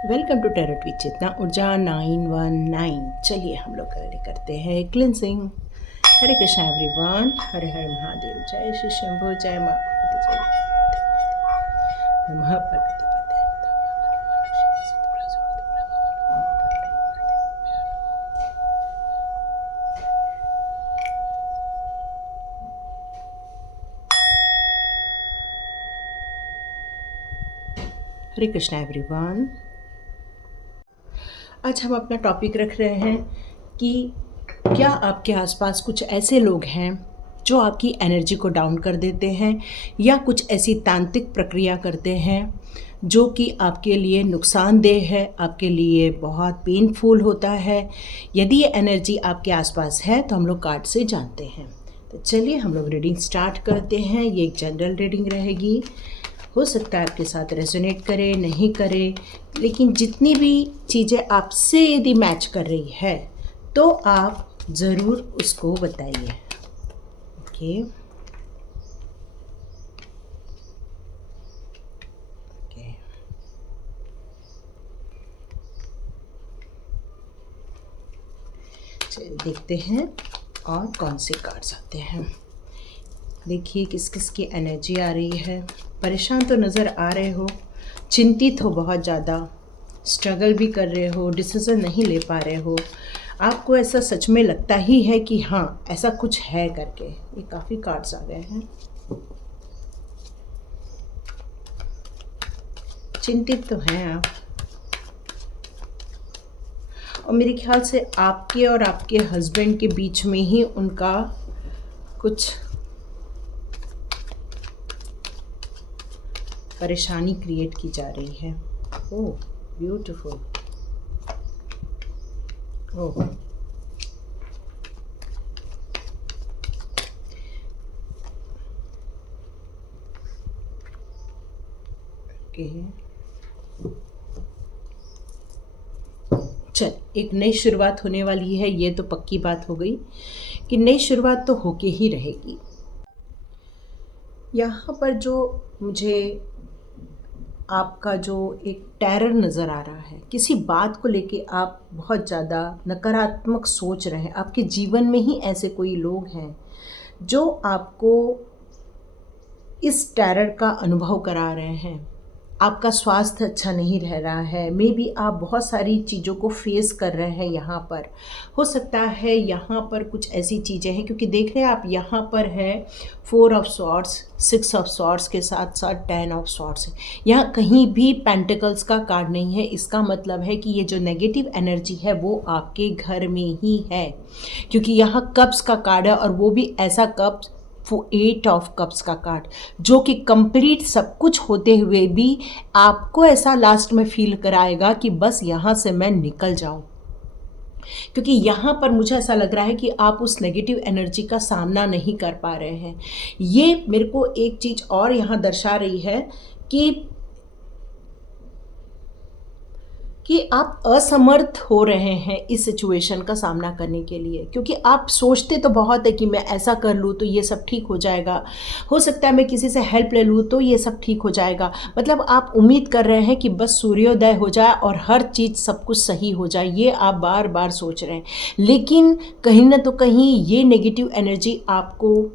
Welcome to tarot with चेतना ऊर्जा 919। चलिए हम लोग करते हैं क्लिनसिंग। हरे कृष्णा एवरीवन, हर हर महादेव, जय श्री शंभु, जय माँ भगवती, जय नमः पार्वती पते। हरे कृष्णा एवरीवन, आज हम अपना टॉपिक रख रहे हैं कि क्या आपके आसपास कुछ ऐसे लोग हैं जो आपकी एनर्जी को डाउन कर देते हैं या कुछ ऐसी तांत्रिक प्रक्रिया करते हैं जो कि आपके लिए नुकसानदेह है, आपके लिए बहुत पेनफुल होता है। यदि ये एनर्जी आपके आसपास है तो हम लोग कार्ड से जानते हैं। तो चलिए हम लोग रीडिंग स्टार्ट करते हैं। ये एक जनरल रीडिंग रहेगी। हो सकता है आपके साथ रेजोनेट करे, नहीं करे, लेकिन जितनी भी चीज़ें आपसे यदि मैच कर रही है तो आप ज़रूर उसको बताइए। ओके ओके, चलिए देखते हैं और कौन से कार्ड्स आते हैं। देखिए किस किस की एनर्जी आ रही है। परेशान तो नज़र आ रहे हो, चिंतित हो, बहुत ज़्यादा स्ट्रगल भी कर रहे हो, डिसीज़न नहीं ले पा रहे हो, आपको ऐसा सच में लगता ही है कि हाँ ऐसा कुछ है करके। ये काफ़ी कार्ड्स आ गए हैं। चिंतित तो हैं आप, और मेरे ख्याल से आपके और आपके हस्बैंड के बीच में ही उनका कुछ परेशानी क्रिएट की जा रही है। Oh beautiful. ओह ओके, चल एक नई शुरुआत होने वाली है। ये तो पक्की बात हो गई कि नई शुरुआत तो होके ही रहेगी। यहाँ पर जो मुझे आपका जो एक टेरर नज़र आ रहा है, किसी बात को लेके आप बहुत ज़्यादा नकारात्मक सोच रहे हैं। आपके जीवन में ही ऐसे कोई लोग हैं जो आपको इस टेरर का अनुभव करा रहे हैं। आपका स्वास्थ्य अच्छा नहीं रह रहा है, मे बी आप बहुत सारी चीज़ों को फेस कर रहे हैं। यहाँ पर हो सकता है यहाँ पर कुछ ऐसी चीज़ें हैं, क्योंकि देख रहे हैं आप यहाँ पर है 4 ऑफ सॉर्ड्स, 6 ऑफ सॉर्ड्स के साथ साथ 10 ऑफ सॉर्ड्स है। यहाँ कहीं भी पेंटिकल्स का कार्ड नहीं है। इसका मतलब है कि ये जो नेगेटिव एनर्जी है वो आपके घर में ही है, क्योंकि यहाँ कप्स का कार्ड है, और वो भी ऐसा कप्स, 8 ऑफ कप्स का कार्ड, जो कि कंप्लीट सब कुछ होते हुए भी आपको ऐसा लास्ट में फील कराएगा कि बस यहाँ से मैं निकल जाऊँ। क्योंकि यहाँ पर मुझे ऐसा लग रहा है कि आप उस नेगेटिव एनर्जी का सामना नहीं कर पा रहे हैं। ये मेरे को एक चीज़ और यहाँ दर्शा रही है कि आप असमर्थ हो रहे हैं इस सिचुएशन का सामना करने के लिए, क्योंकि आप सोचते तो बहुत है कि मैं ऐसा कर लूँ तो ये सब ठीक हो जाएगा, हो सकता है मैं किसी से हेल्प ले लूँ तो ये सब ठीक हो जाएगा। मतलब आप उम्मीद कर रहे हैं कि बस सूर्योदय हो जाए और हर चीज़ सब कुछ सही हो जाए, ये आप बार बार सोच रहे हैं। लेकिन कहीं ना तो कहीं ये नेगेटिव एनर्जी आपको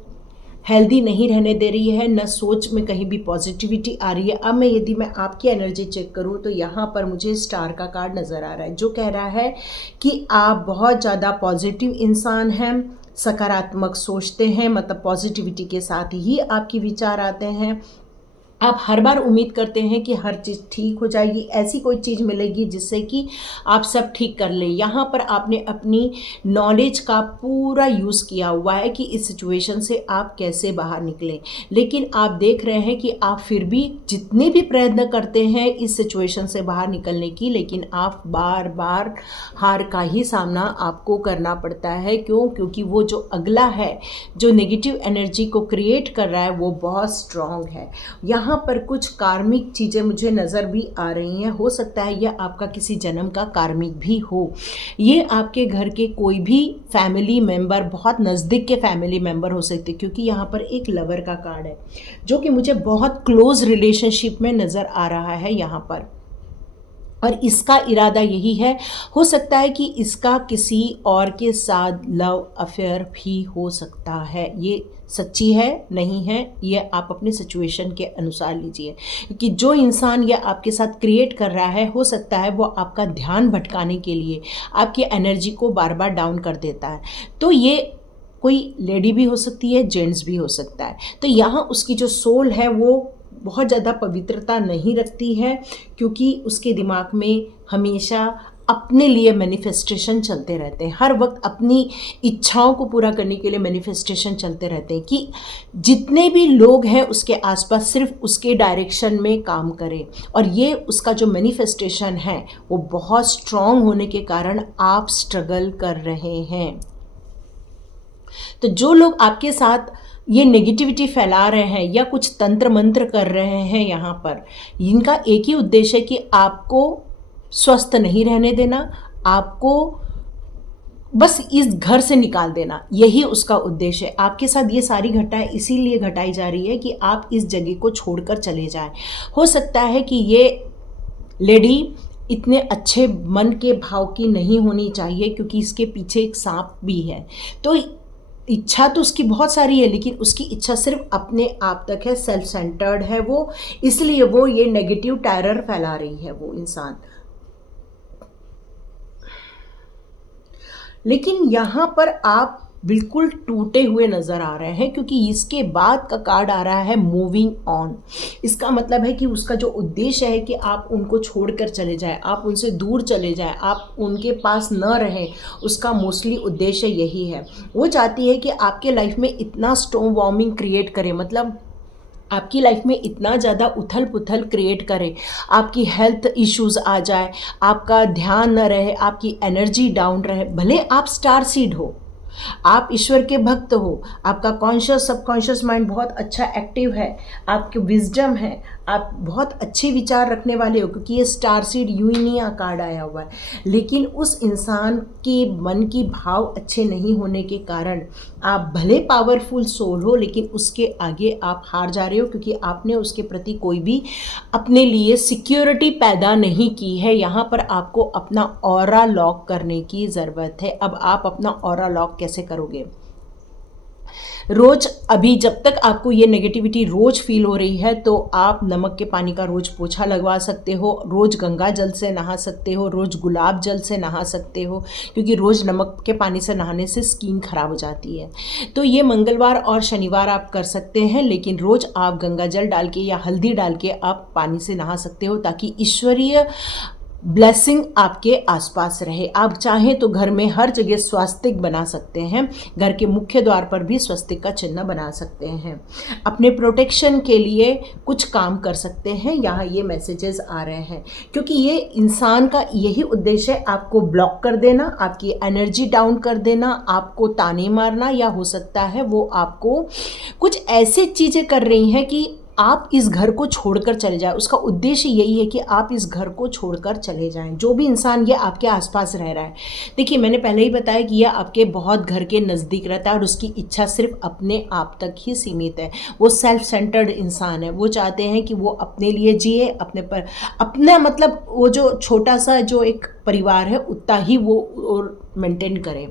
हेल्दी नहीं रहने दे रही है, न सोच में कहीं भी पॉजिटिविटी आ रही है। अब यदि मैं आपकी एनर्जी चेक करूं तो यहाँ पर मुझे स्टार का कार्ड नज़र आ रहा है, जो कह रहा है कि आप बहुत ज़्यादा पॉजिटिव इंसान हैं, सकारात्मक सोचते हैं, मतलब पॉजिटिविटी के साथ ही आपके विचार आते हैं। आप हर बार उम्मीद करते हैं कि हर चीज़ ठीक हो जाएगी, ऐसी कोई चीज़ मिलेगी जिससे कि आप सब ठीक कर लें। यहाँ पर आपने अपनी नॉलेज का पूरा यूज़ किया हुआ है कि इस सिचुएशन से आप कैसे बाहर निकलें, लेकिन आप देख रहे हैं कि आप फिर भी जितने भी प्रयत्न करते हैं इस सिचुएशन से बाहर निकलने की, लेकिन आप बार बार हार का ही सामना आपको करना पड़ता है। क्यों? क्योंकि वो जो अगला है, जो नेगेटिव एनर्जी को क्रिएट कर रहा है, वो बहुत स्ट्रॉन्ग है। यहाँ पर कुछ कार्मिक चीज़ें मुझे नज़र भी आ रही हैं। हो सकता है यह आपका किसी जन्म का कार्मिक भी हो, ये आपके घर के कोई भी फैमिली मेंबर, बहुत नज़दीक के फैमिली मेंबर हो सकते, क्योंकि यहाँ पर एक लवर का कार्ड है जो कि मुझे बहुत क्लोज रिलेशनशिप में नज़र आ रहा है यहाँ पर। और इसका इरादा यही है। हो सकता है कि इसका किसी और के साथ लव अफेयर भी हो सकता है। ये सच्ची है नहीं है, ये आप अपने सिचुएशन के अनुसार लीजिए, क्योंकि जो इंसान ये आपके साथ क्रिएट कर रहा है, हो सकता है वो आपका ध्यान भटकाने के लिए आपकी एनर्जी को बार बार डाउन कर देता है। तो ये कोई लेडी भी हो सकती है, जेंट्स भी हो सकता है। तो यहाँ उसकी जो सोल है वो बहुत ज़्यादा पवित्रता नहीं रखती है, क्योंकि उसके दिमाग में हमेशा अपने लिए मैनिफेस्टेशन चलते रहते हैं। हर वक्त अपनी इच्छाओं को पूरा करने के लिए मैनिफेस्टेशन चलते रहते हैं कि जितने भी लोग हैं उसके आसपास सिर्फ उसके डायरेक्शन में काम करें। और ये उसका जो मैनिफेस्टेशन है वो बहुत स्ट्रॉन्ग होने के कारण आप स्ट्रगल कर रहे हैं। तो जो लोग आपके साथ ये नेगेटिविटी फैला रहे हैं या कुछ तंत्र मंत्र कर रहे हैं यहाँ पर, इनका एक ही उद्देश्य है कि आपको स्वस्थ नहीं रहने देना, आपको बस इस घर से निकाल देना, यही उसका उद्देश्य है। आपके साथ ये सारी घटनाएं इसीलिए घटाई जा रही है कि आप इस जगह को छोड़कर चले जाएं। हो सकता है कि ये लेडी इतने अच्छे मन के भाव की नहीं होनी चाहिए, क्योंकि इसके पीछे एक सांप भी है। तो इच्छा तो उसकी बहुत सारी है, लेकिन उसकी इच्छा सिर्फ अपने आप तक है, सेल्फ सेंटर्ड है वो, इसलिए वो ये नेगेटिव टेरर फैला रही है वो इंसान। लेकिन यहाँ पर आप बिल्कुल टूटे हुए नज़र आ रहे हैं, क्योंकि इसके बाद का कार्ड आ रहा है मूविंग ऑन। इसका मतलब है कि उसका जो उद्देश्य है कि आप उनको छोड़कर चले जाएं, आप उनसे दूर चले जाएं, आप उनके पास न रहें, उसका मोस्टली उद्देश्य यही है। वो चाहती है कि आपके लाइफ में इतना स्टॉर्म वार्मिंग क्रिएट करे, मतलब आपकी लाइफ में इतना ज़्यादा उथल पुथल क्रिएट करे, आपकी हेल्थ इश्यूज़ आ जाए, आपका ध्यान न रहे, आपकी एनर्जी डाउन रहे। भले आप स्टार सीड हो, आप ईश्वर के भक्त हो, आपका कॉन्शियस सबकॉन्शियस माइंड बहुत अच्छा एक्टिव है, आपके विजडम है, आप बहुत अच्छे विचार रखने वाले हो, क्योंकि ये स्टार सीड यूनिया कार्ड आया हुआ है। लेकिन उस इंसान के मन की भाव अच्छे नहीं होने के कारण आप भले पावरफुल सोल हो, लेकिन उसके आगे आप हार जा रहे हो, क्योंकि आपने उसके प्रति कोई भी अपने लिए सिक्योरिटी पैदा नहीं की है। यहाँ पर आपको अपना ऑरा लॉक करने की ज़रूरत है। अब आप अपना ऑरा लॉक कैसे करोगे? रोज अभी जब तक आपको ये नेगेटिविटी रोज फील हो रही है, तो आप नमक के पानी का रोज पोछा लगवा सकते हो, रोज गंगा जल से नहा सकते हो, रोज गुलाब जल से नहा सकते हो, क्योंकि रोज नमक के पानी से नहाने से स्किन खराब हो जाती है। तो ये मंगलवार और शनिवार आप कर सकते हैं, लेकिन रोज आप गंगा जल डाल के या हल्दी डाल के आप पानी से नहा सकते हो, ताकि ईश्वरीय ब्लेसिंग आपके आसपास रहे। आप चाहें तो घर में हर जगह स्वास्तिक बना सकते हैं, घर के मुख्य द्वार पर भी स्वास्तिक का चिन्ह बना सकते हैं, अपने प्रोटेक्शन के लिए कुछ काम कर सकते हैं। यहाँ ये मैसेजेस आ रहे हैं, क्योंकि ये इंसान का यही उद्देश्य है, आपको ब्लॉक कर देना, आपकी एनर्जी डाउन कर देना, आपको ताने मारना, या हो सकता है वो आपको कुछ ऐसे चीज़ें कर रही हैं कि आप इस घर को छोड़कर चले जाएं। उसका उद्देश्य यही है कि आप इस घर को छोड़कर चले जाएं। जो भी इंसान ये आपके आसपास रह रहा है, देखिए मैंने पहले ही बताया कि यह आपके बहुत घर के नज़दीक रहता है और उसकी इच्छा सिर्फ अपने आप तक ही सीमित है। वो सेल्फ सेंटर्ड इंसान है, वो चाहते हैं कि वो अपने लिए जिए, अपने पर अपना मतलब वो जो छोटा सा जो एक परिवार है उतना ही वो मेंटेन करें।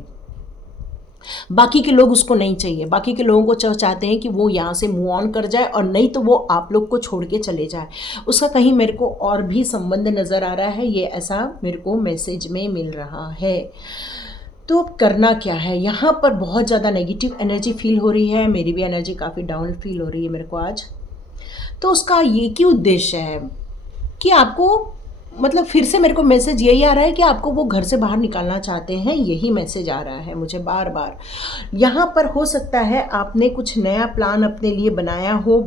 बाकी के लोग उसको नहीं चाहिए, बाकी के लोगों को चाहते हैं कि वो यहाँ से मूव ऑन कर जाए, और नहीं तो वो आप लोग को छोड़ के चले जाए। उसका कहीं मेरे को और भी संबंध नज़र आ रहा है, ये ऐसा मेरे को मैसेज में मिल रहा है। तो करना क्या है? यहाँ पर बहुत ज़्यादा नेगेटिव एनर्जी फील हो रही है, मेरी भी एनर्जी काफ़ी डाउन फील हो रही है मेरे को आज। तो उसका ये क्या उद्देश्य है कि आपको मतलब फिर से मेरे को मैसेज यही आ रहा है कि आपको वो घर से बाहर निकालना चाहते हैं, यही मैसेज आ रहा है मुझे बार बार। यहाँ पर हो सकता है आपने कुछ नया प्लान अपने लिए बनाया हो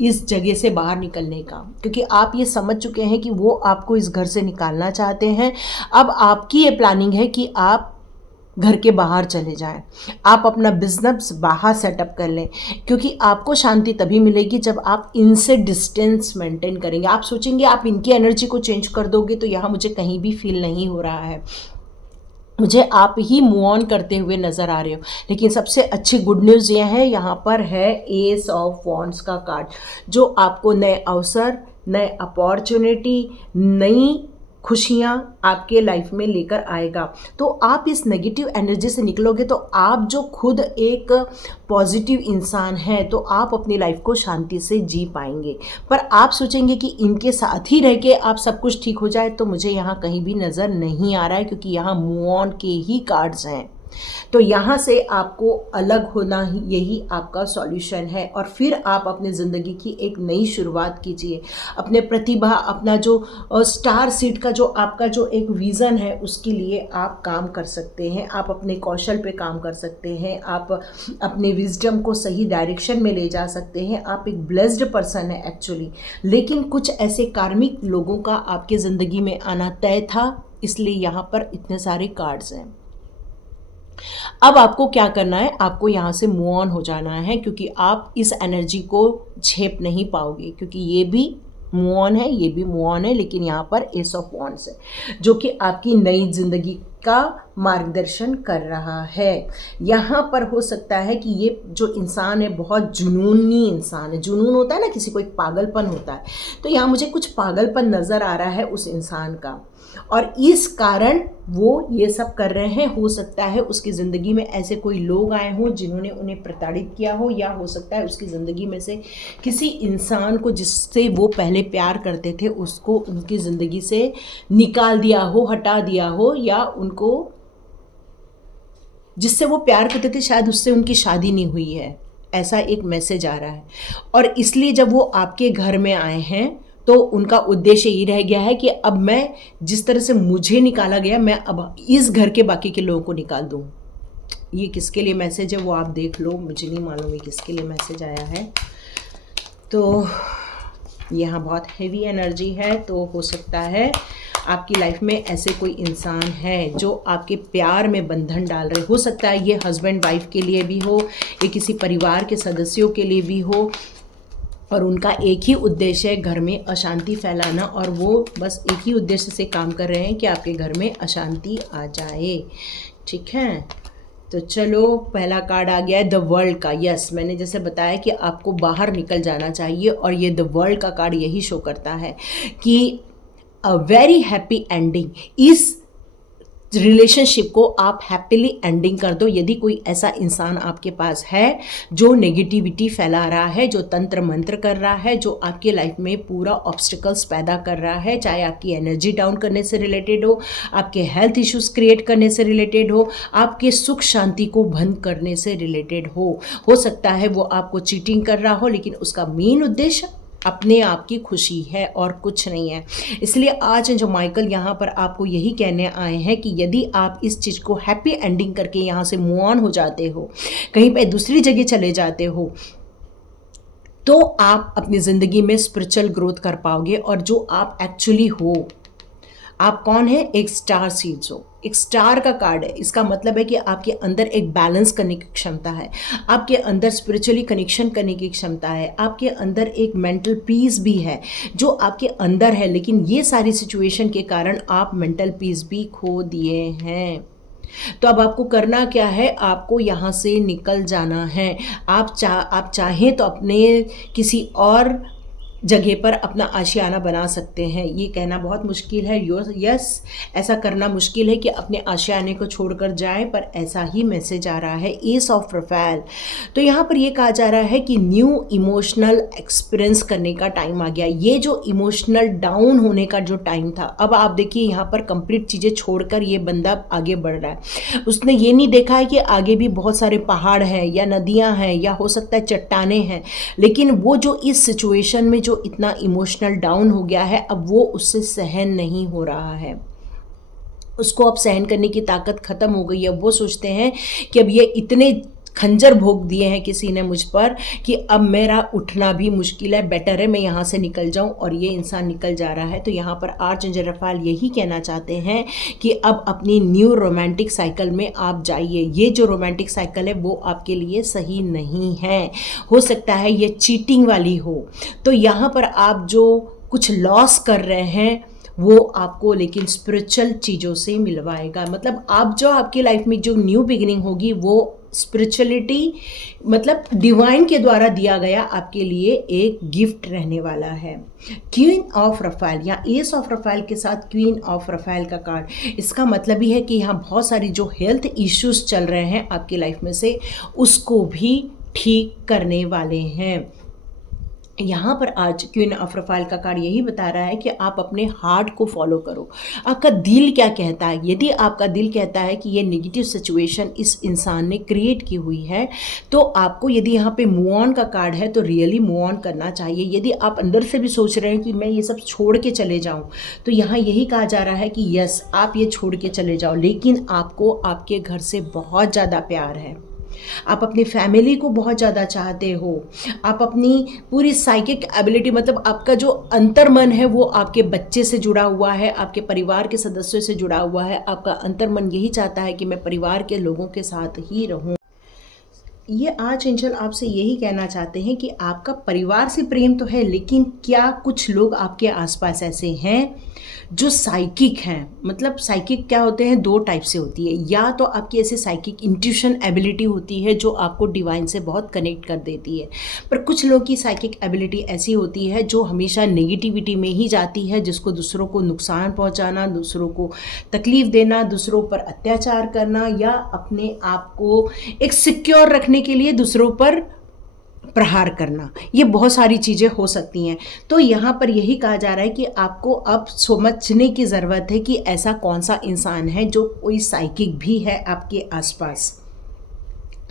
इस जगह से बाहर निकलने का, क्योंकि आप ये समझ चुके हैं कि वो आपको इस घर से निकालना चाहते हैं। अब आपकी ये प्लानिंग है कि आप घर के बाहर चले जाएं, आप अपना बिजनेस बाहर सेटअप कर लें, क्योंकि आपको शांति तभी मिलेगी जब आप इनसे डिस्टेंस मेंटेन करेंगे। आप सोचेंगे आप इनकी एनर्जी को चेंज कर दोगे तो यहाँ मुझे कहीं भी फील नहीं हो रहा है, मुझे आप ही मूव ऑन करते हुए नज़र आ रहे हो। लेकिन सबसे अच्छी गुड न्यूज़ यह है, यहाँ पर है एस ऑफ वॉन्ड्स का कार्ड, जो आपको नए अवसर, नए अपॉर्चुनिटी, नई खुशियाँ आपके लाइफ में लेकर आएगा। तो आप इस नेगेटिव एनर्जी से निकलोगे तो आप जो खुद एक पॉजिटिव इंसान हैं तो आप अपनी लाइफ को शांति से जी पाएंगे। पर आप सोचेंगे कि इनके साथ ही रह के आप सब कुछ ठीक हो जाए, तो मुझे यहाँ कहीं भी नज़र नहीं आ रहा है, क्योंकि यहाँ मूव ऑन के ही कार्ड्स हैं। तो यहाँ से आपको अलग होना ही यही आपका सॉल्यूशन है, और फिर आप अपने ज़िंदगी की एक नई शुरुआत कीजिए। अपने प्रतिभा, अपना जो स्टार सीड का जो आपका जो एक विज़न है, उसके लिए आप काम कर सकते हैं। आप अपने कौशल पे काम कर सकते हैं, आप अपने विजडम को सही डायरेक्शन में ले जा सकते हैं। आप एक ब्लेस्ड पर्सन है एक्चुअली, लेकिन कुछ ऐसे कार्मिक लोगों का आपके ज़िंदगी में आना तय था, इसलिए यहाँ पर इतने सारे कार्ड्स हैं। अब आपको क्या करना है, आपको यहाँ से मूव ऑन हो जाना है, क्योंकि आप इस एनर्जी को झेप नहीं पाओगे, क्योंकि ये भी मूव ऑन है, ये भी मूव ऑन है, लेकिन यहाँ पर एस ऑफ वॉन्ड्स है, जो कि आपकी नई जिंदगी का मार्गदर्शन कर रहा है। यहाँ पर हो सकता है कि ये जो इंसान है बहुत जुनूनी इंसान है। जुनून होता है ना, किसी को एक पागलपन होता है, तो यहाँ मुझे कुछ पागलपन नज़र आ रहा है उस इंसान का, और इस कारण वो ये सब कर रहे हैं। हो सकता है उसकी ज़िंदगी में ऐसे कोई लोग आए हों जिन्होंने उन्हें प्रताड़ित किया हो, या हो सकता है उसकी ज़िंदगी में से किसी इंसान को जिससे वो पहले प्यार करते थे उसको उनकी ज़िंदगी से निकाल दिया हो, हटा दिया हो, या उनको जिससे वो प्यार करते थे शायद उससे उनकी शादी नहीं हुई है, ऐसा एक मैसेज आ रहा है। और इसलिए जब वो आपके घर में आए हैं तो उनका उद्देश्य ये रह गया है कि अब मैं जिस तरह से मुझे निकाला गया, मैं अब इस घर के बाकी के लोगों को निकाल दूँ। ये किसके लिए मैसेज है वो आप देख लो, मुझे नहीं मालूम ये किसके लिए मैसेज आया है। तो यहाँ बहुत हेवी एनर्जी है, तो हो सकता है आपकी लाइफ में ऐसे कोई इंसान है जो आपके प्यार में बंधन डाल रहे। हो सकता है ये हस्बैंड वाइफ के लिए भी हो, ये किसी परिवार के सदस्यों के लिए भी हो, और उनका एक ही उद्देश्य है घर में अशांति फैलाना, और वो बस एक ही उद्देश्य से काम कर रहे हैं कि आपके घर में अशांति आ जाए। ठीक है, तो चलो पहला कार्ड आ गया है द वर्ल्ड का। यस, मैंने जैसे बताया कि आपको बाहर निकल जाना चाहिए, और ये द वर्ल्ड का कार्ड यही शो करता है कि अ वेरी हैप्पी एंडिंग। इस रिलेशनशिप को आप हैप्पीली एंडिंग कर दो। यदि कोई ऐसा इंसान आपके पास है जो नेगेटिविटी फैला रहा है, जो तंत्र मंत्र कर रहा है, जो आपके लाइफ में पूरा ऑब्स्टिकल्स पैदा कर रहा है, चाहे आपकी एनर्जी डाउन करने से रिलेटेड हो, आपके हेल्थ इश्यूज क्रिएट करने से रिलेटेड हो, आपके सुख शांति को भंग करने से रिलेटेड हो सकता है वो आपको चीटिंग कर रहा हो, लेकिन उसका मेन उद्देश्य अपने आप की खुशी है और कुछ नहीं है। इसलिए आज जो माइकल यहाँ पर आपको यही कहने आए हैं कि यदि आप इस चीज़ को हैप्पी एंडिंग करके यहाँ से मूव ऑन हो जाते हो, कहीं पे दूसरी जगह चले जाते हो, तो आप अपनी ज़िंदगी में स्पिरिचुअल ग्रोथ कर पाओगे। और जो आप एक्चुअली हो, आप कौन है, एक स्टार सीड्स हो। एक स्टार का कार्ड है, इसका मतलब है कि आपके अंदर एक बैलेंस करने की क्षमता है, आपके अंदर स्पिरिचुअली कनेक्शन करने की क्षमता है, आपके अंदर एक मेंटल पीस भी है जो आपके अंदर है। लेकिन ये सारी सिचुएशन के कारण आप मेंटल पीस भी खो दिए हैं। तो अब आपको करना क्या है, आपको यहाँ से निकल जाना है। आप चाहें तो अपने किसी और जगह पर अपना आशियाना बना सकते हैं। ये कहना बहुत मुश्किल है, यस, ऐसा करना मुश्किल है कि अपने आशियाने को छोड़कर जाएं, पर ऐसा ही मैसेज आ रहा है। एस ऑफ प्रोफाइल, तो यहाँ पर ये कहा जा रहा है कि न्यू इमोशनल एक्सपीरियंस करने का टाइम आ गया। ये जो इमोशनल डाउन होने का जो टाइम था, अब आप देखिए यहाँ पर कंप्लीट चीज़ें छोड़कर ये बंदा आगे बढ़ रहा है। उसने ये नहीं देखा है कि आगे भी बहुत सारे पहाड़ हैं या नदियाँ हैं या हो सकता है चट्टाने हैं, लेकिन वो जो इस सिचुएशन में जो इतना इमोशनल डाउन हो गया है, अब वो उससे सहन नहीं हो रहा है। उसको अब सहन करने की ताकत खत्म हो गई है। वो सोचते हैं कि अब ये इतने खंजर भोग दिए हैं किसी ने मुझ पर कि अब मेरा उठना भी मुश्किल है, बेटर है मैं यहाँ से निकल जाऊँ, और ये इंसान निकल जा रहा है। तो यहाँ पर आर्चएंजल रफाल यही कहना चाहते हैं कि अब अपनी न्यू रोमांटिक साइकिल में आप जाइए। ये जो रोमांटिक साइकिल है वो आपके लिए सही नहीं है, हो सकता है ये चीटिंग वाली हो। तो यहाँ पर आप जो कुछ लॉस कर रहे हैं वो आपको लेकिन स्पिरिचुअल चीज़ों से मिलवाएगा। मतलब आप जो आपकी लाइफ में जो न्यू बिगिनिंग होगी वो स्पिरिचुअलिटी मतलब डिवाइन के द्वारा दिया गया आपके लिए एक गिफ्ट रहने वाला है। क्वीन ऑफ रफाइल या एस ऑफ रफाइल के साथ क्वीन ऑफ रफाइल का कार्ड, इसका मतलब ही है कि यहाँ बहुत सारी जो हेल्थ इश्यूज चल रहे हैं आपकी लाइफ में से उसको भी ठीक करने वाले हैं। यहाँ पर आज क्वीन ऑफ रफाइल का कार्ड यही बता रहा है कि आप अपने हार्ट को फॉलो करो। आपका दिल क्या कहता है? यदि आपका दिल कहता है कि ये नेगेटिव सिचुएशन इस इंसान ने क्रिएट की हुई है, तो आपको, यदि यहाँ पे मूव ऑन का कार्ड है, तो रियली मूव ऑन करना चाहिए। यदि आप अंदर से भी सोच रहे हैं कि मैं ये सब छोड़ के चले जाऊँ, तो यहाँ यही कहा जा रहा है कि यस, आप ये छोड़ के चले जाओ, लेकिन आपको आपके घर से बहुत ज़्यादा प्यार है, आप अपनी फैमिली को बहुत ज़्यादा चाहते हो, आप अपनी पूरी साइकिक एबिलिटी, मतलब आपका जो अंतर्मन है वो आपके बच्चे से जुड़ा हुआ है, आपके परिवार के सदस्यों से जुड़ा हुआ है। आपका अंतर्मन यही चाहता है कि मैं परिवार के लोगों के साथ ही रहूं। ये आज एंजल आपसे यही कहना चाहते हैं कि आपका परिवार से प्रेम तो है, लेकिन क्या कुछ लोग आपके आसपास ऐसे हैं जो साइकिक हैं। मतलब साइकिक क्या होते हैं, दो टाइप से होती है। या तो आपकी ऐसे साइकिक इंट्यूशन एबिलिटी होती है जो आपको डिवाइन से बहुत कनेक्ट कर देती है, पर कुछ लोग की साइकिक एबिलिटी ऐसी होती है जो हमेशा नेगेटिविटी में ही जाती है, जिसको दूसरों को नुकसान पहुंचाना, दूसरों को तकलीफ देना, दूसरों पर अत्याचार करना, या अपने आप को एक सिक्योर रखने के लिए दूसरों पर प्रहार करना। ये बहुत सारी चीज़ें हो सकती हैं। तो यहाँ पर यही कहा जा रहा है कि आपको अब समझने की ज़रूरत है कि ऐसा कौन सा इंसान है जो कोई साइकिक भी है आपके आसपास,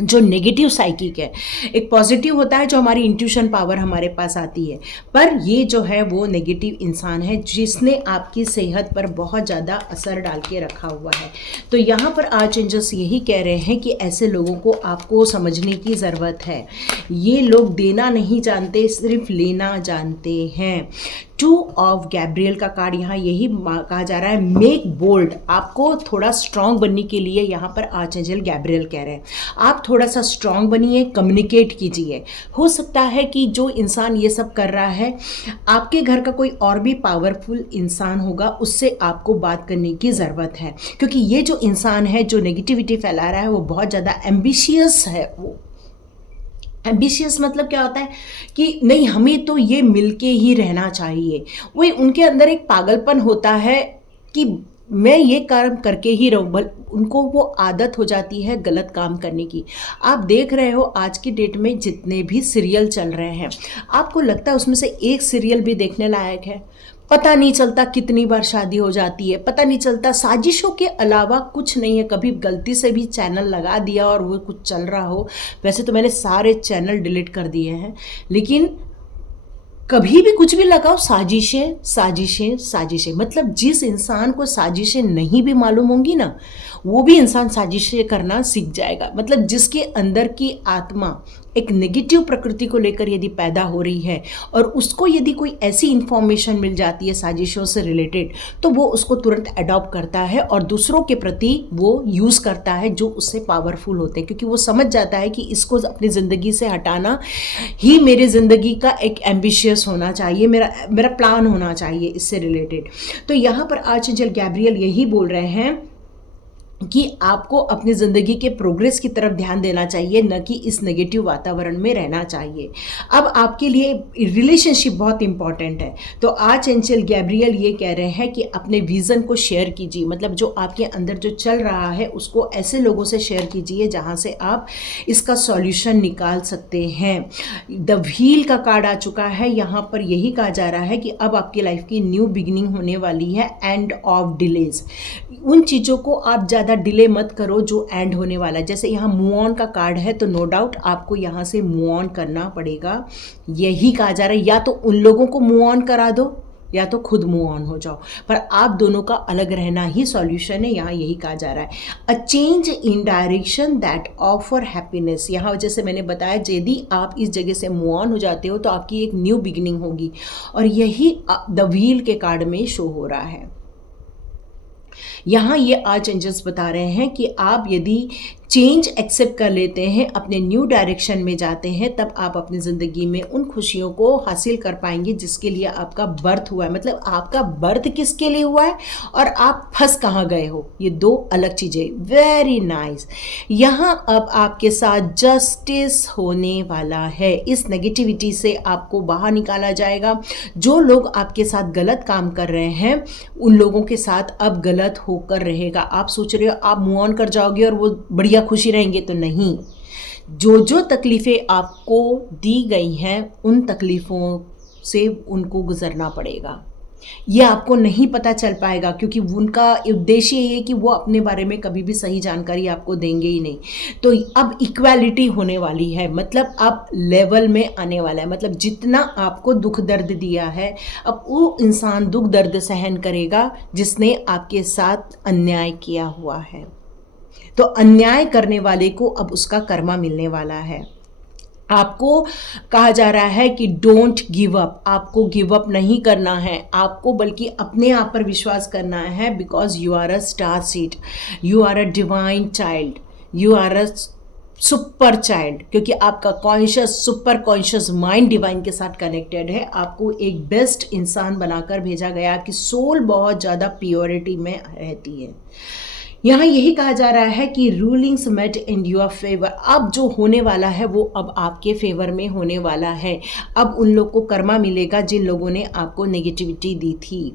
जो नेगेटिव साइकिक है। एक पॉजिटिव होता है जो हमारी इंट्यूशन पावर हमारे पास आती है, पर ये जो है वो नेगेटिव इंसान है जिसने आपकी सेहत पर बहुत ज़्यादा असर डाल के रखा हुआ है। तो यहाँ पर आज एंजल्स यही कह रहे हैं कि ऐसे लोगों को आपको समझने की ज़रूरत है। ये लोग देना नहीं जानते, सिर्फ लेना जानते हैं। 2 ऑफ गैब्रियल का कार्ड यहाँ यही कहा जा रहा है, मेक बोल्ड। आपको थोड़ा स्ट्रांग बनने के लिए यहाँ पर आर्चएंजल गैब्रियल कह रहे हैं, आप थोड़ा सा स्ट्रांग बनिए, कम्युनिकेट कीजिए। हो सकता है कि जो इंसान ये सब कर रहा है आपके घर का कोई और भी पावरफुल इंसान होगा, उससे आपको बात करने की ज़रूरत है, क्योंकि ये जो इंसान है जो नेगेटिविटी फैला रहा है वो बहुत ज़्यादा एम्बिशियस है। वो एम्बिशियस मतलब क्या होता है कि नहीं, हमें तो ये मिलके ही रहना चाहिए। वही उनके अंदर एक पागलपन होता है कि मैं ये काम करके ही रहूँ, उनको वो आदत हो जाती है गलत काम करने की। आप देख रहे हो आज की डेट में जितने भी सीरियल चल रहे हैं, आपको लगता है उसमें से एक सीरियल भी देखने लायक है? पता नहीं चलता कितनी बार शादी हो जाती है, पता नहीं चलता, साजिशों के अलावा कुछ नहीं है। कभी गलती से भी चैनल लगा दिया और वो कुछ चल रहा हो, वैसे तो मैंने सारे चैनल डिलीट कर दिए हैं, लेकिन कभी भी कुछ भी लगाओ, साजिशें साजिशें साजिशें। मतलब जिस इंसान को साजिशें नहीं भी मालूम होंगी ना, वो भी इंसान साजिशें करना सीख जाएगा। मतलब जिसके अंदर की आत्मा एक नेगेटिव प्रकृति को लेकर यदि पैदा हो रही है और उसको यदि कोई ऐसी इंफॉर्मेशन मिल जाती है साजिशों से रिलेटेड, तो वो उसको तुरंत अडॉप्ट करता है और दूसरों के प्रति वो यूज़ करता है जो उससे पावरफुल होते हैं, क्योंकि वो समझ जाता है कि इसको अपनी ज़िंदगी से हटाना ही मेरी ज़िंदगी का एक एम्बिशियस होना चाहिए, मेरा प्लान होना चाहिए इससे रिलेटेड। तो यहाँ पर आर्चएंजल गैब्रियल यही बोल रहे हैं कि आपको अपनी ज़िंदगी के प्रोग्रेस की तरफ ध्यान देना चाहिए, न कि इस नेगेटिव वातावरण में रहना चाहिए। अब आपके लिए रिलेशनशिप बहुत इंपॉर्टेंट है, तो आज एंजल गैब्रियल ये कह रहे हैं कि अपने विज़न को शेयर कीजिए। मतलब जो आपके अंदर जो चल रहा है उसको ऐसे लोगों से शेयर कीजिए जहाँ से आप इसका सॉल्यूशन निकाल सकते हैं। द व्हील का कार्ड आ चुका है, यहाँ पर यही कहा जा रहा है कि अब आपकी लाइफ की न्यू बिगिनिंग होने वाली है, एंड ऑफ डिलेज। उन चीज़ों को आप ज़्यादा डिले मत करो जो एंड होने वाला है। जैसे यहाँ मूव ऑन का कार्ड है, तो नो डाउट आपको यहाँ से मूव ऑन करना पड़ेगा, यही कहा जा रहा है। या तो उन लोगों को मूव ऑन करा दो या तो खुद मूव ऑन हो जाओ, पर आप दोनों का अलग रहना ही सॉल्यूशन है, यहाँ यही कहा जा रहा है। A change in direction that offer happiness. यहाँ जैसे मैंने बताया, यदि आप इस जगह से मूव ऑन हो जाते हो तो आपकी एक न्यू बिगिनिंग होगी, और यही द व्हील के कार्ड में शो हो रहा है। यहाँ ये आर्चएंजल्स बता रहे हैं कि आप यदि चेंज एक्सेप्ट कर लेते हैं, अपने न्यू डायरेक्शन में जाते हैं, तब आप अपनी ज़िंदगी में उन खुशियों को हासिल कर पाएंगे जिसके लिए आपका बर्थ हुआ है। मतलब आपका बर्थ किसके लिए हुआ है और आप फंस कहाँ गए हो, ये दो अलग चीज़ें। Very nice. यहाँ अब आपके साथ जस्टिस होने वाला है। इस नेगेटिविटी से आपको बाहर निकाला जाएगा। जो लोग आपके साथ गलत काम कर रहे हैं उन लोगों के साथ अब गलत होकर रहेगा। आप सोच रहे हो आप मूव ऑन कर जाओगे और वो बढ़िया खुशी रहेंगे, तो नहीं। जो जो तकलीफ़ें आपको दी गई हैं उन तकलीफ़ों से उनको गुजरना पड़ेगा। ये आपको नहीं पता चल पाएगा क्योंकि उनका उद्देश्य ये है कि वो अपने बारे में कभी भी सही जानकारी आपको देंगे ही नहीं। तो अब इक्वालिटी होने वाली है, मतलब अब लेवल में आने वाला है। मतलब जितना आपको दुख दर्द दिया है, अब वो इंसान दुख दर्द सहन करेगा जिसने आपके साथ अन्याय किया हुआ है। तो अन्याय करने वाले को अब उसका कर्मा मिलने वाला है। आपको कहा जा रहा है कि डोंट गिव अप। आपको गिव अप नहीं करना है, आपको बल्कि अपने आप पर विश्वास करना है। Because you are a star seed, you are a divine child, you are a super child. क्योंकि आपका conscious super conscious mind divine के साथ कनेक्टेड है। आपको एक बेस्ट इंसान बनाकर भेजा गया। आपकी सोल बहुत ज़्यादा प्योरिटी में रहती है। यहाँ यही कहा जा रहा है कि rulings met in your favour. अब जो होने वाला है वो अब आपके फेवर में होने वाला है। अब उन लोग को कर्मा मिलेगा जिन लोगों ने आपको नेगेटिविटी दी थी।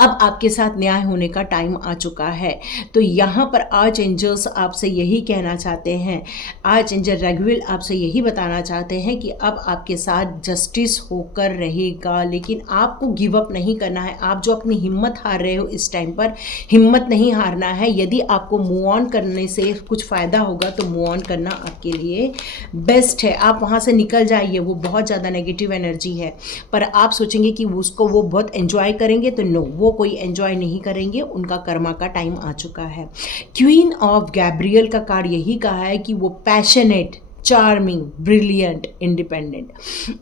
अब आपके साथ न्याय होने का टाइम आ चुका है। तो यहाँ पर आर्च एंजल्स आपसे यही कहना चाहते हैं, आर्च एंजल रघुवील आपसे यही बताना चाहते हैं कि अब आपके साथ जस्टिस होकर रहेगा। लेकिन आपको गिव अप नहीं करना है। आप जो अपनी हिम्मत हार रहे हो इस टाइम पर, हिम्मत नहीं हारना है। यदि आपको मूव ऑन करने से कुछ फ़ायदा होगा तो मूव ऑन करना आपके लिए बेस्ट है। आप वहाँ से निकल जाइए। वो बहुत ज़्यादा नेगेटिव एनर्जी है, पर आप सोचेंगे कि उसको वो बहुत एंजॉय करेंगे, तो नो, वो कोई एंजॉय नहीं करेंगे। उनका कर्मा का टाइम आ चुका है। क्वीन ऑफ गैब्रियल का कार्ड यही कहा है कि वो पैशनेट, चार्मिंग, ब्रिलियंट, इंडिपेंडेंट।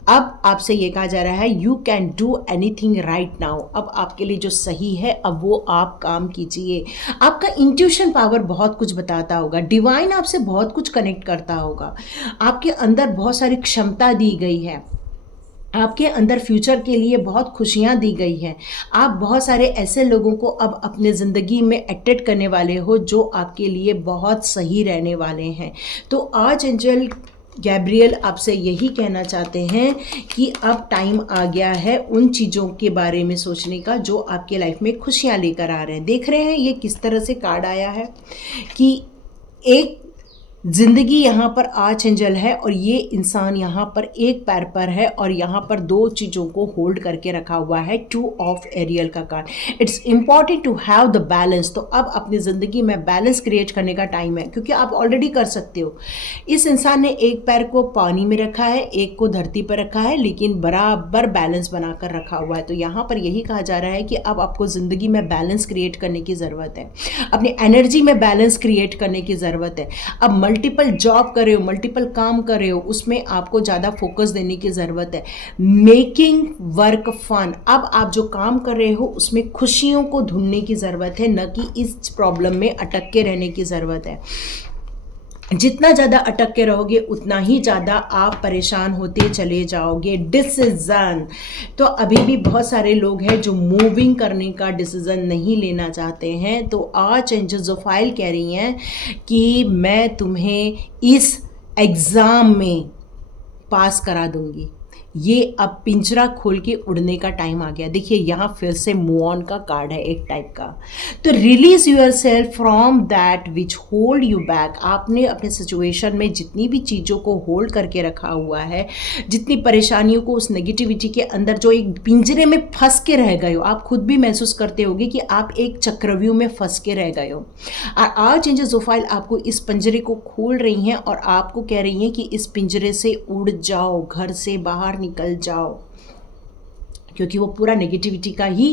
अब आपसे ये कहा जा रहा है you can do anything right now. अब आपके लिए जो सही है अब वो आप काम कीजिए। आपका इंट्यूशन पावर बहुत कुछ बताता होगा। डिवाइन आपसे बहुत कुछ कनेक्ट करता होगा। आपके अंदर बहुत सारी क्षमता दी गई है। आपके अंदर फ्यूचर के लिए बहुत खुशियाँ दी गई हैं। आप बहुत सारे ऐसे लोगों को अब अपने ज़िंदगी में अट्रैक्ट करने वाले हो जो आपके लिए बहुत सही रहने वाले हैं। तो आर्च एंजल गैब्रियल आपसे यही कहना चाहते हैं कि अब टाइम आ गया है उन चीज़ों के बारे में सोचने का जो आपके लाइफ में खुशियाँ लेकर आ रहे हैं। देख रहे हैं ये किस तरह से कार्ड आया है कि एक जिंदगी यहाँ पर आर्च एंजल है और ये इंसान यहाँ पर एक पैर पर है और यहाँ पर दो चीज़ों को होल्ड करके रखा हुआ है। टू ऑफ एरियल का card. It's important to have the balance. तो अब अपनी ज़िंदगी में बैलेंस क्रिएट करने का टाइम है, क्योंकि आप ऑलरेडी कर सकते हो। इस इंसान ने एक पैर को पानी में रखा है, एक को धरती पर रखा है, लेकिन बराबर बैलेंस बनाकर रखा हुआ है। तो यहाँ पर यही कहा जा रहा है कि अब आपको ज़िंदगी में बैलेंस क्रिएट करने की ज़रूरत है। अपनी एनर्जी में बैलेंस क्रिएट करने की ज़रूरत है। अब मल्टीपल जॉब कर रहे हो, मल्टीपल काम कर रहे हो, उसमें आपको ज़्यादा फोकस देने की ज़रूरत है। Making work fun. अब आप जो काम कर रहे हो उसमें खुशियों को ढूंढने की ज़रूरत है, न कि इस प्रॉब्लम में अटक के रहने की ज़रूरत है। जितना ज़्यादा अटक के रहोगे उतना ही ज़्यादा आप परेशान होते चले जाओगे। डिसीज़न। तो अभी भी बहुत सारे लोग हैं जो मूविंग करने का डिसीज़न नहीं लेना चाहते हैं। तो आर्च एंजल जोफाइल कह रही हैं कि मैं तुम्हें इस एग्ज़ाम में पास करा दूंगी। ये अब पिंजरा खोल के उड़ने का टाइम आ गया। देखिए यहाँ फिर से मूव ऑन का कार्ड है एक टाइप का। तो release yourself from that which hold you back. आपने अपने सिचुएशन में जितनी भी चीज़ों को होल्ड करके रखा हुआ है, जितनी परेशानियों को, उस नेगेटिविटी के अंदर जो एक पिंजरे में फंस के रह गए हो, आप खुद भी महसूस करते होगे कि आप एक चक्रव्यूह में फंस के रह गए हो। और आर्च एंजल जोफाइल आपको इस पिंजरे को खोल रही हैं और आपको कह रही हैं कि इस पिंजरे से उड़ जाओ, घर से बाहर निकल जाओ, क्योंकि वो पूरा नेगेटिविटी का ही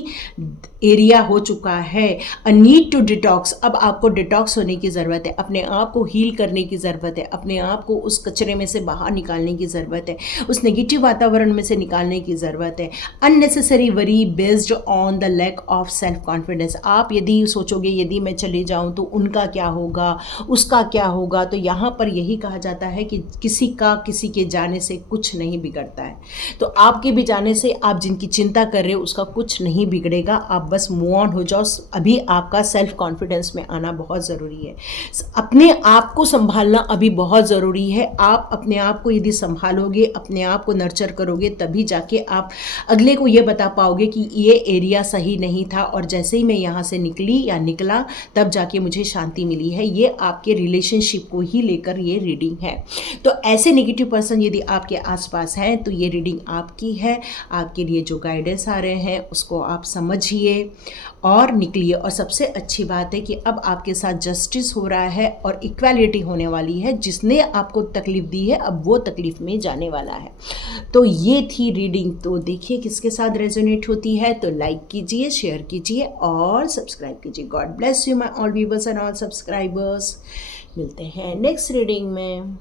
एरिया हो चुका है। अ नीड टू डिटॉक्स, अब आपको डिटॉक्स होने की ज़रूरत है, अपने आप को हील करने की ज़रूरत है, अपने आप को उस कचरे में से बाहर निकालने की ज़रूरत है, उस नेगेटिव वातावरण में से निकालने की ज़रूरत है। Unnecessary worry based on the lack of self confidence, आप यदि सोचोगे यदि मैं चले जाऊँ तो उनका क्या होगा, उसका क्या होगा, तो यहाँ पर यही कहा जाता है कि किसी के जाने से कुछ नहीं बिगड़ता है। तो आपके भी जाने से आप जिनकी चिंता कर रहे हो उसका कुछ नहीं बिगड़ेगा, आप बस मूव ऑन हो जाओ। अभी आपका सेल्फ कॉन्फिडेंस में आना बहुत ज़रूरी है, अपने आप को संभालना अभी बहुत ज़रूरी है। आप अपने आप को यदि संभालोगे, अपने आप को नर्चर करोगे, तभी जाके आप अगले को ये बता पाओगे कि ये एरिया सही नहीं था और जैसे ही मैं यहाँ से निकली या निकला तब जाके मुझे शांति मिली है। ये आपके रिलेशनशिप को ही लेकर ये रीडिंग है। तो ऐसे नेगेटिव पर्सन यदि आपके आसपास हैं तो ये रीडिंग आपकी है। आपके लिए जो गाइडेंस आ रहे हैं उसको आप समझिए और निकलिए। और सबसे अच्छी बात है कि अब आपके साथ जस्टिस हो रहा है और इक्वालिटी होने वाली है। जिसने आपको तकलीफ दी है अब वो तकलीफ में जाने वाला है। तो ये थी रीडिंग। तो देखिए किसके साथ रेजोनेट होती है, तो लाइक कीजिए, शेयर कीजिए और सब्सक्राइब कीजिए। God bless you my all viewers and all subscribers. मिलते हैं नेक्स्ट रीडिंग में।